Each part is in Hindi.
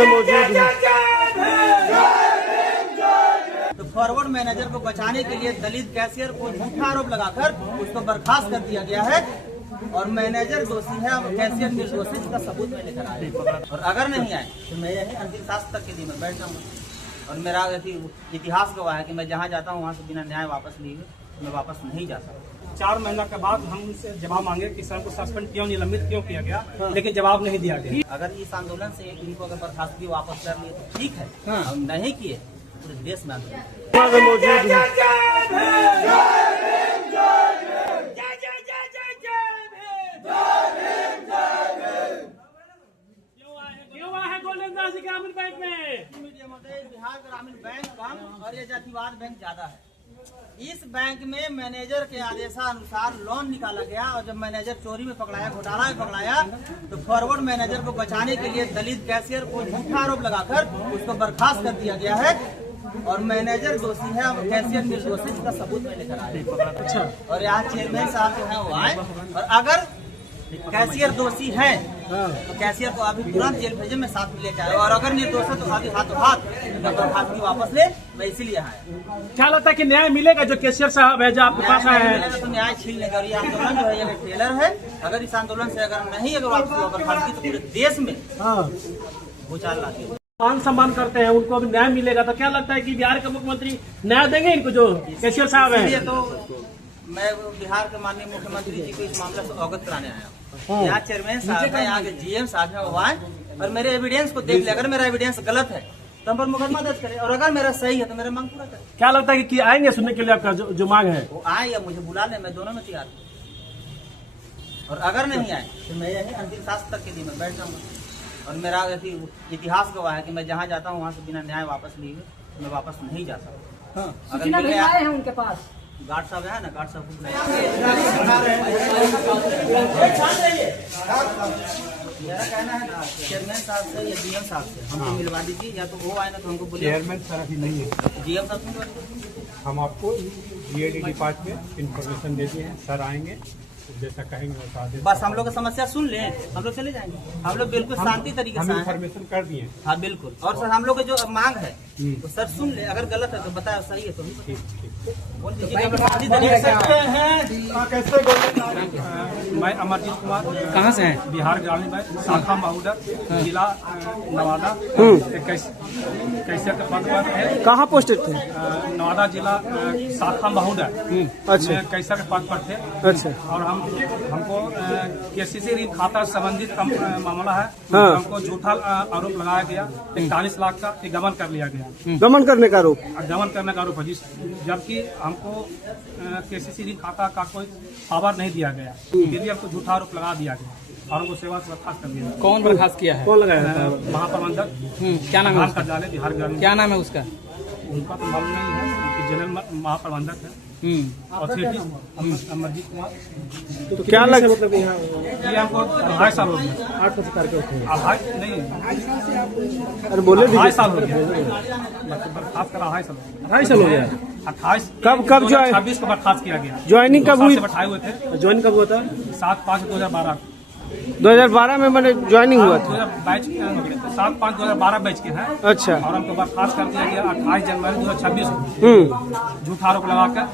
में मौजूद हूँ। तो फॉरवर्ड मैनेजर को बचाने के लिए दलित कैशियर को झूठा आरोप लगाकर उसको बर्खास्त कर दिया गया है और मैनेजर दोषी है और कैशियर निर्दोषी, इसका सबूत मैं लेकर आया। और अगर नहीं आए तो मैं यही अंतिम शास्त्र तक के दिन में बैठ जाऊंगा। और मेरा इतिहास गवाह है कि मैं जहाँ जाता हूँ वहाँ से बिना न्याय वापस लिए मैं वापस नहीं जा सकता। 4 महीना के बाद हम उनसे जवाब मांगे कि सर को सस्पेंड क्यों, निलंबित क्यों किया गया, लेकिन जवाब नहीं दिया गया। अगर इस आंदोलन से इनको अगर बर्खास्तगी वापस कर लिए तो ठीक है, हम नहीं किए पूरे देश में आंदोलन मौजूद हूँ। ग्रामीण बैंक में बिहार ग्रामीण बैंक कम और ये जातिवाद बैंक ज्यादा है। इस बैंक में मैनेजर के आदेशानुसार लोन निकाला गया और जब मैनेजर चोरी में पकड़ाया, घोटाला में पकड़ाया, तो फॉरवर्ड मैनेजर को बचाने के लिए दलित कैशियर को झूठा आरोप लगाकर उसको बर्खास्त कर दिया गया है और मैनेजर दोषी है और कैशियर निर्दोषी, इसका सबूत मैं लेकर आया। अच्छा। और यहाँ चेयरमैन साहब जो है वो आए और अगर कैशियर दोषी है तो कैशियर को अभी तुरंत जेल भेजे, मैं साथ में लेकर आया और अगर निर्दोष है तो अभी हाथों हाथ बर्खास्तगी वापस ले, मैं इसीलिए आया। क्या लगता है कि न्याय मिलेगा? जो कैशियर साहब है जो आपके पास आए हैं, तो न्याय छीन लेगा। और ये आंदोलन जो है ये ट्रेलर है, अगर इस आंदोलन से अगर नहीं अगर वापस बर्खास्तगी तो पूरे देश में भूचाल लाती है। मान सम्मान करते हैं, उनको अभी न्याय मिलेगा तो क्या लगता है कि बिहार के मुख्यमंत्री न्याय देंगे इनको जो कैशियर साहब है? तो मैं बिहार के माननीय मुख्यमंत्री जी को इस मामले से अवगत कराने आया हूँ। यहाँ चेयरमैन साहब है, यहाँ के GM साहब है, वो आए और मेरे एविडेंस को देख ले। अगर मेरा एविडेंस गलत है तो हम पर मुकदमा दर्ज करे और अगर मेरा सही है तो मेरा मांग पूरा करे। क्या लगता है कि आएंगे सुनने के लिए आपका जो मांग है? वो आए या मुझे बुला ले, मैं दोनों में तैयार हूँ। और अगर नहीं आए तो मैं यही अंतिम शास्त्र तक के दिन में बैठ जाऊंगा। और मेरा इतिहास गवाह है कि मैं जहाँ जाता हूँ वहाँ से बिना न्याय वापस लिए मैं वापस नहीं जा सकता। अगर आए हैं उनके पास गार्ड साहब है ना, गार्ड साहब मेरा कहना है ना चेयरमैन साहब से या GM साहब से हमको मिलवा दीजिए, या तो वो आए ना तो हमको बोलिए। चेयरमैन सर अभी नहीं है, GM साहब से मिलवा दीजिए। हम आपको GAD डिपार्टमेंट इन्फॉर्मेशन दे दिए हैं, सर आएंगे जैसा कहेंगे वैसा आदेश। बस हम लोग का समस्या सुन लें, हम लोग चले जाएंगे। हम लोग बिल्कुल शांति तरीके से इन्फॉर्मेशन कर दिए। हाँ बिल्कुल। और सर हम लोग का जो मांग है तो सर सुन ले, अगर गलत है तो बताया, सही है तो बोल दीजिए। मैं अमरजीत कुमार, कहाँ से हैं? बिहार ग्रामीण बैंक शाखा महुडा, जिला नवादा। कैशियर के पद पर है। कहाँ पोस्टेड थे? नवादा जिला शाखा महुडा। अच्छा। कैशियर के पद पर थे। अच्छा। और हमको KCC ऋण खाता संबंधित मामला है। हमको झूठा आरोप लगाया गया, 41 लाख का गबन कर लिया गया। गबन करने का आरोप? गबन करने का आरोप है, जबकि हमको KCC ऋण खाता का कोई पावर नहीं दिया गया, फिर भी हमको झूठा आरोप लगा दिया गया और हमको सेवा से बर्खास्त कर दिया। कौन बर्खास्त किया है? कौन लगाया? महाप्रबंधक। क्या नाम है उसका? बिहार ग्रामीण। क्या नाम है उसका? उनका तो मालूम नहीं है, जनरल महाप्रबंधक है। अथॉरिटी अमरजीत कुमार। तो क्या लग मतलब ये हमको 2.5 साल हो गया। 8 करके नहीं, अरे बोले 2.5 साल हो गया, मतलब बर्खास्त करा 2.5 साल हो गया। 28 कब 26 को बर्खास्त किया गया। ज्वाइनिंग कब हुई? बैठाए हुए थे। ज्वाइन कब हुआ था? 7/5/2012। 2012 में मैंने ज्वाइनिंग हुआ था। 7/5/2012 बैच के हैं। अच्छा। और हमको बर्खास्त कर दिया गया 28 जनवरी 2026 को झूठा आरोप लगाकर,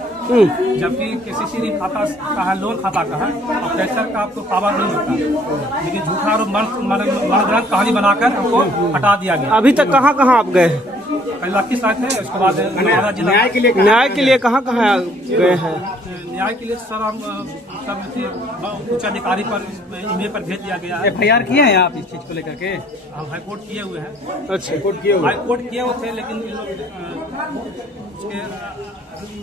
जबकि KCC ऋण खाता का है, लोन खाता का है और कैशियर का आपको पावर नहीं होता, लेकिन झूठा आरोप मनगढ़ंत कहानी बनाकर हमको हटा दिया गया। अभी तक कहाँ कहाँ आप गए? लखीसराय थे, उसके बाद नवादा जिला। न्याय के लिए कहाँ कहाँ गए हैं? न्याय के लिए सर हम सब उच्च अधिकारी पर ईमेल पर भेज दिया गया है। FIR किए हैं आप इस चीज को लेकर के? हम हाईकोर्ट किए हुए हैं। अच्छा। हाईकोर्ट किए हुए थे, लेकिन इन लोग उसके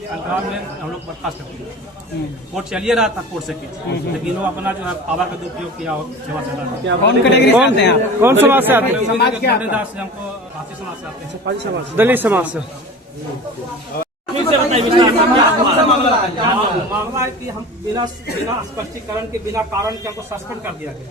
अंतराल में हम लोग बर्खास्त कर दिए। कोर्ट चलिए रहा था कोर्ट से केस, लेकिन वो अपना जो है पावर का दुरुपयोग किया और सेवा चला रहा। कौन कैटेगरी से आते हैं आप? कौन समाज से आते हैं? समाज से हमको हाथी समाज से आते हैं। दलित समाज से। मामला है कि हम बिना स्पष्टीकरण के बिना कारण के हमको सस्पेंड कर दिया गया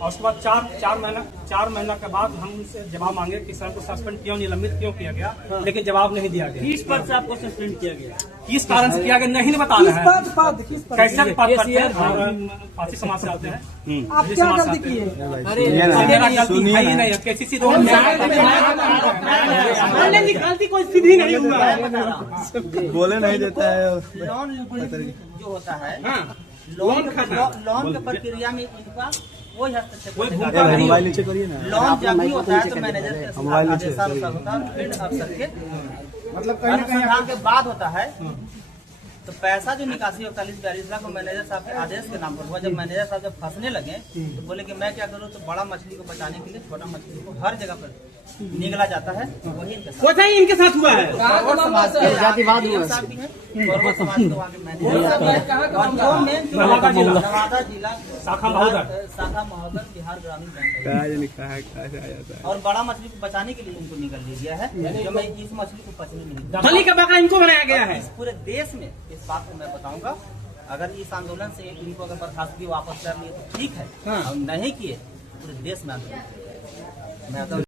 और उसके बाद चार महीना के बाद हम उनसे जवाब मांगे कि सर को सस्पेंड क्यों निलंबित क्यों किया गया, लेकिन जवाब नहीं दिया गया। किस पर से आपको सस्पेंड किया गया? किस कारण से किया गया नहीं बताना है। कैसे पद पर थे? फांसी समाज से आते हैं। आप क्या गलती किए? अरे मेरा गलती है ही नहीं, केसीसी रोड में मैंने निकालती कोई सीधी नहीं हुआ है। बोले नहीं देता है। लोन जो होता है लोन के प्रक्रिया में इनका कोई हस्तक्षेप नहीं होता है। मोबाइल नीचे करिए ना। लोन जब भी होता है तो मैनेजर के आदेशानुसार होता है, फील्ड अफसर के अनुसंधान के बाद होता है। तो पैसा जो निकासी 41-42 लाख मैनेजर साहब के आदेश के नाम पर हुआ। जब मैनेजर साहब जब फंसने लगे तो बोले कि मैं क्या करूं, तो बड़ा मछली को बचाने के लिए छोटा मछली को हर जगह पर निगला जाता है। वही इनके साथ हुआ है। जातिवाद हुआ साहब भी है, गौरव समाज के वहाँ के मैनेजर साहब हैं। और जो मेन जो नवादा जिला शाखा महोदय बिहार ग्रामीण बैंक है। और बड़ा मछली को बचाने के लिए इनको निकल लिया है। जो मैं इस मछली को बचने नहीं बलि का बकरा इनको बनाया गया है। इस पूरे देश में इस बात को मैं बताऊंगा, अगर इस आंदोलन से इनको अगर बर्खास्तगी वापस कर लिए तो ठीक है, और नहीं किए पूरे देश में आंदोलन